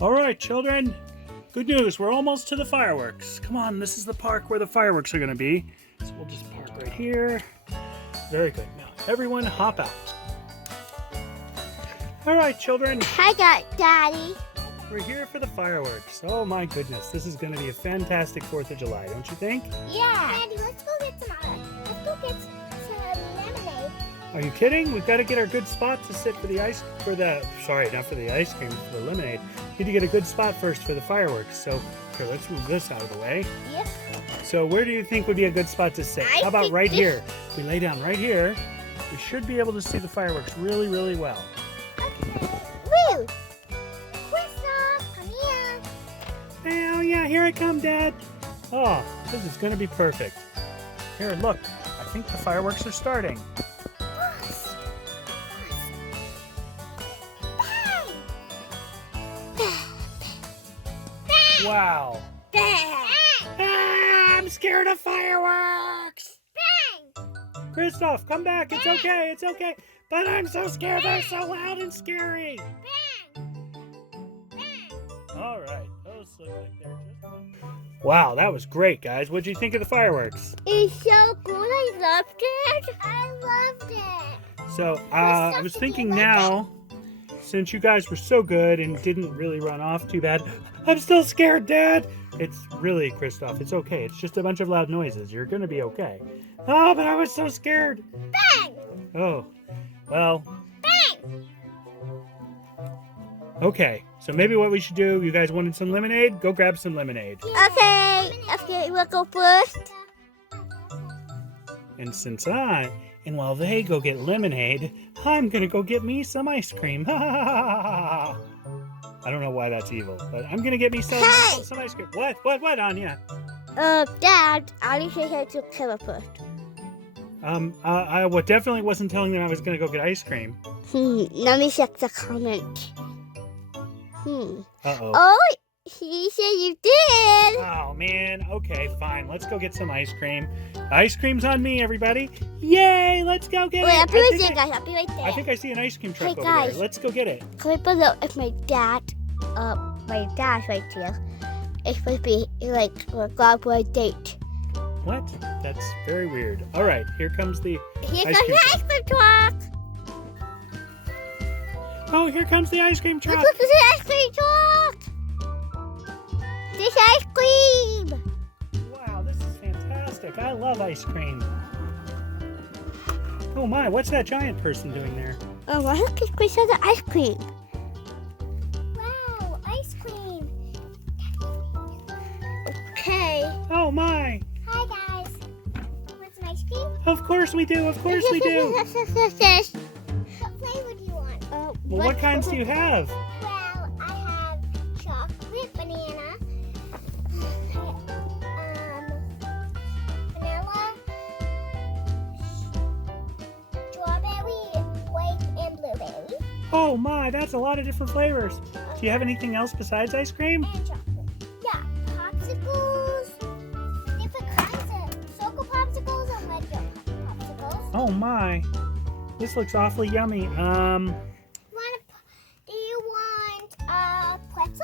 All right, children. Good news, we're almost to the fireworks. Come on, this is the park where the fireworks are going to be. So we'll just park right here. Very good. Now, everyone hop out. All right, children. Hi, Daddy. We're here for the fireworks. Oh my goodness, this is going to be a fantastic 4th of July, don't you think? Yeah. Daddy, let's go get some lemonade. Are you kidding? We've got to get our good spot to sit for the lemonade. We need to get a good spot first for the fireworks. So here, let's move this out of the way. Yep. So where do you think would be a good spot to sit? How about right here? If we lay down right here, we should be able to see the fireworks really, really well. Okay. Woo! Kristoff, come here. Oh yeah, here I come, Dad. Oh, this is going to be perfect. Here, look. I think the fireworks are starting. Wow. I'm scared of fireworks. Kristoff, come back. It's okay. It's okay. But I'm so scared. They're so loud and scary. All right. Those look like they're just... Wow, that was great, guys. What did you think of the fireworks? It's so good. I loved it. I loved it. So, I was thinking now, since you guys were so good and didn't really run off too bad, I'm still scared, Dad. It's really, Kristoff, it's okay. It's just a bunch of loud noises. You're going to be okay. Oh, but I was so scared. Bang! Oh, well. Bang! Okay, so maybe what we should do, you guys wanted some lemonade? Go grab some lemonade. Okay, we'll go first. And while they go get lemonade, I'm going to go get me some ice cream. I don't know why that's evil, but I'm going to get me some ice cream. What, Anya? Dad, I say hey to Kara first. I definitely wasn't telling them I was going to go get ice cream. Let me check the comment. Uh-oh. Oh, he said you did. Oh, man. Okay, fine. Let's go get some ice cream. Ice cream's on me, everybody. Yay! Let's go get it. I'll be right there, guys. I'll be right there. I think I see an ice cream truck over guys. there. Let's go get it. Comment below if my dad's right here. It's supposed to be like we're going for a date. What? That's very weird. All right, here comes the Here comes the ice cream truck. Oh, here comes the ice cream truck. Look at the ice cream truck. This ice cream. Wow, this is fantastic. I love ice cream. Oh my, what's that giant person doing there? Oh, I look at Chris has the ice cream. Wow, ice cream. Okay. Oh my. Hi guys. Want some ice cream? Of course we do. Of course we do. What flavor do you want? Well, what kinds do you have? Well, I have chocolate, banana, vanilla, strawberry, white, and blueberry. Oh my, that's a lot of different flavors. Do you have anything else besides ice cream? And chocolate. Yeah, popsicles, different kinds of circle popsicles and regular popsicles. Oh my, this looks awfully yummy. Do you want a pretzel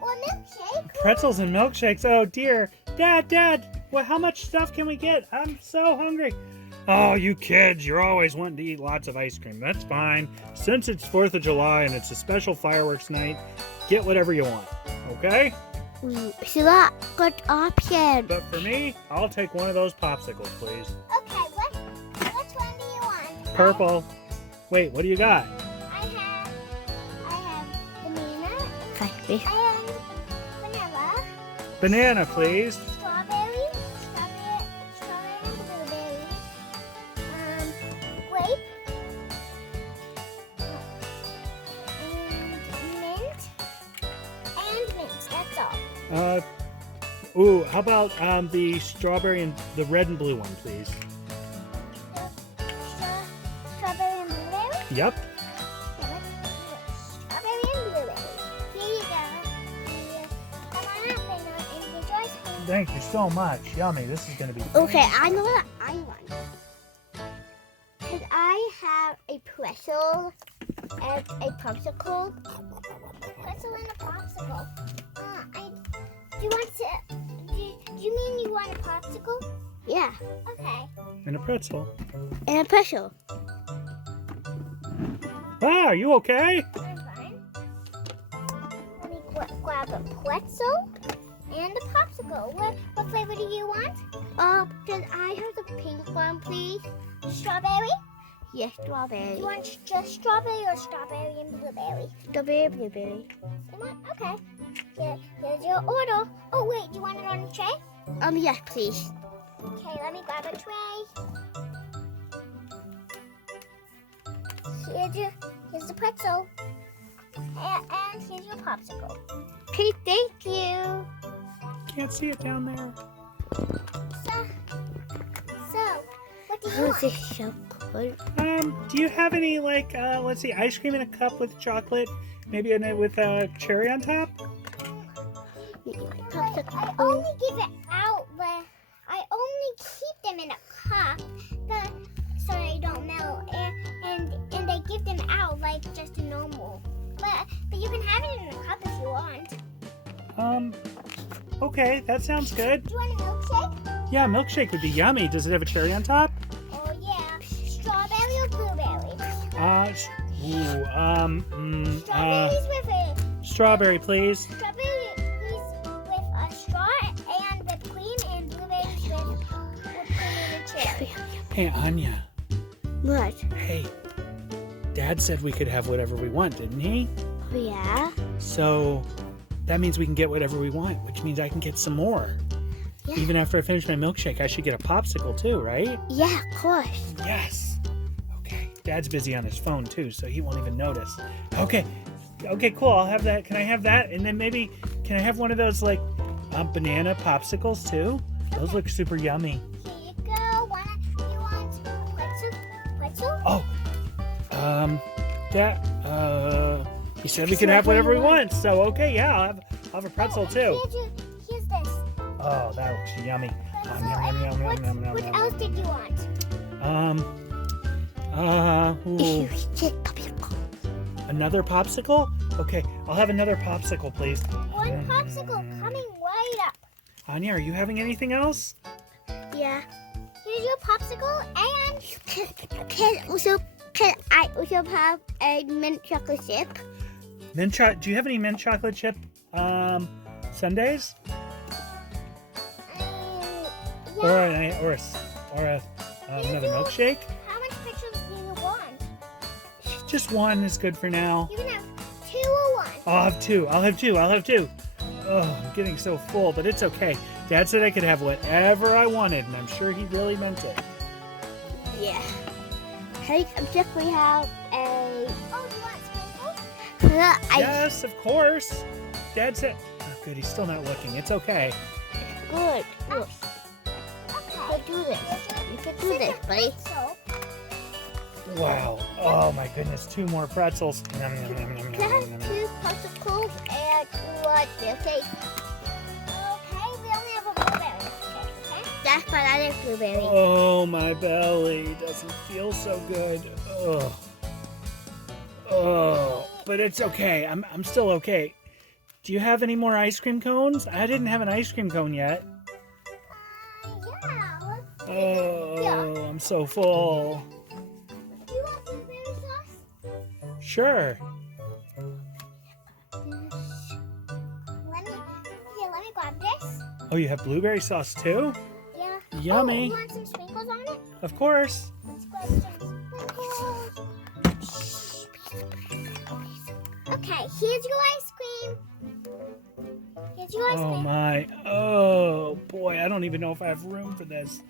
or milkshake? Pretzels and milkshakes. Oh dear. Dad, well, how much stuff can we get? I'm so hungry. Oh, you kids, you're always wanting to eat lots of ice cream. That's fine. Since it's 4th of July and it's a special fireworks night, get whatever you want, okay? It's a good option. But for me, I'll take one of those popsicles, please. Okay, which one do you want? Purple. Wait, what do you got? I have banana. I have vanilla. Banana, please. Strawberry and blueberry. Grape. And mint. That's all. Ooh, how about the strawberry and the red and blue one, please? Strawberry and blueberry? Yep. Strawberry and blueberry. Here you go. Banana and the ice cream. Thank you so much. Yummy. This is going to be Okay, I know what I want. Because I have a pretzel and a popsicle. pretzel and a popsicle. Do you mean you want a popsicle? Yeah. Okay. And a pretzel. And a pretzel. Ah, are you okay? I'm fine. Let me grab a pretzel and a popsicle. What flavor do you want? Can I have the pink one, please? Strawberry? Yes, Do strawberry. you want just strawberry or strawberry and blueberry? Strawberry, blueberry. You want? Okay. Here's your order. Oh wait, do you want it on a tray? Yes, please. Okay, let me grab a tray. Here's the pretzel. And here's your popsicle. Okay, thank you. Can't see it down there. So what do you Oh, want? this is so good. Do you have any, like, let's see, ice cream in a cup with chocolate? Maybe with a cherry on top? I only give it out, but I only keep them in a cup, so they don't melt. And they give them out like just a normal. But you can have it in a cup if you want. Okay, that sounds good. Do you want a milkshake? Yeah, milkshake would be yummy. Does it have a cherry on top? Oh yeah. Strawberry or blueberry? Strawberries with a Strawberry, please. strawberries with a straw and whipped cream, and blueberries with whipped cream and a cherry. Hey, Anya. What? Hey, Dad said we could have whatever we want, didn't he? Oh, yeah? So that means we can get whatever we want, which means I can get some more. Yeah. Even after I finish my milkshake, I should get a popsicle too, right? Yeah, of course. Yes. Okay. Dad's busy on his phone too, so he won't even notice. Okay. Okay, cool. I'll have that. Can I have that? And then maybe, can I have one of those like banana popsicles too? Those look super yummy. Here you go. Do you want pretzel? Oh. Dad. He said we could have whatever we want. So okay, yeah, I'll have a pretzel too. Here's this. Oh, that looks yummy. Pretzel. And what else did you want? Ooh, another popsicle? Okay, I'll have another popsicle, please. One popsicle coming right up. Anya, are you having anything else? Yeah. Here's your popsicle and Can I also have a mint chocolate chip? Do you have any mint chocolate chip sundaes? yeah. Or another milkshake? How much pictures do you want? Just one is good for now. You can have 2 or 1. I'll have two. I'll have two. Oh, I'm getting so full, but it's okay. Dad said I could have whatever I wanted, and I'm sure he really meant it. Yeah. Hey, I'm just we have a. Oh, do you want sprinkles? Yes, of course. Dad said. Oh, good. He's still not looking. It's okay. Good. Look, Okay. you can do this. You can do this, buddy. So, Wow. Oh my goodness. 2 more pretzels. Nom, nom, nom, nom, nom, Can I have nom, nom. 2 popsicles and 1 milkshake? okay, we only have a blueberry milkshake, okay? That's fine. I like blueberry. Oh, my belly doesn't feel so good. Oh. Oh, but it's okay. I'm still okay. Do you have any more ice cream cones? I didn't have an ice cream cone yet. Yeah. Oh, I'm so full. Do you want blueberry sauce? Sure. Let me grab this. Oh, you have blueberry sauce too? Yeah. Yummy. Oh, you want some sprinkles on it? Of course. Let's grab some sprinkles. Okay, here's your ice cream. Here's your ice Oh cream. my. Oh boy, I don't even know if I have room for this.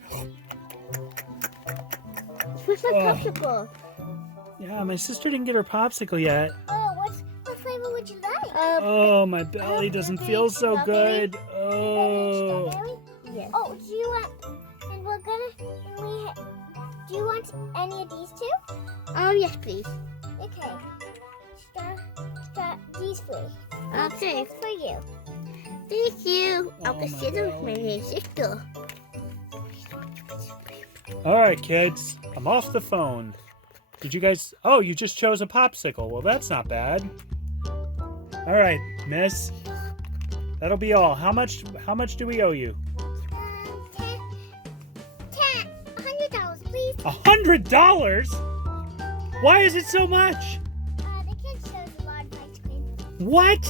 Where's my Oh. popsicle? Yeah, my sister didn't get her popsicle yet. Oh, what flavor would you like? Oh, my belly doesn't feel so good. Oh. Strawberry? Yes. Oh, do you want? And we're gonna. Do you want any of these too? Yes, please. Okay. These three. Okay. That's for you. Thank you. I'll Oh, consider my with my sister. All right, kids. I'm off the phone. Did you guys... Oh, you just chose a popsicle. Well, that's not bad. Do All right, miss. That'll be all. How much do we owe you? $100, please. $100? Why is it so much? The kids chose a lot of ice cream. What?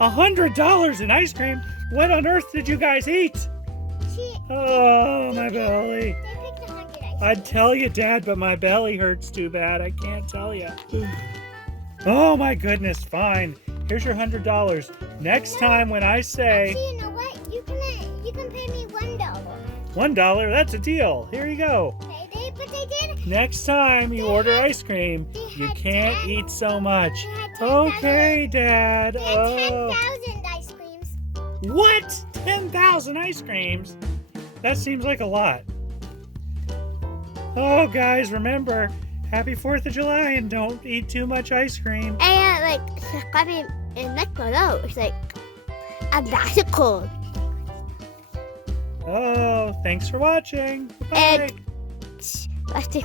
$100 in ice cream? What on earth did you guys eat? Oh, my belly. They picked 100 ice cream. I'd tell you, Dad, but my belly hurts too bad. I can't tell you. Oh, my goodness. Fine. Here's your $100. Next time when I say... Actually, you know what? You can pay me $1. $1? That's a deal. Here you go. But they did. Next time you order ice cream, you can't eat so much. Okay, Dad. They had 10,000 ice creams. What? 10,000 ice creams? That seems like a lot. Oh, guys, remember, happy 4th of July and don't eat too much ice cream. And like subscribing and like below. It's like a bicycle. Oh, thanks for watching. Bye. And let's take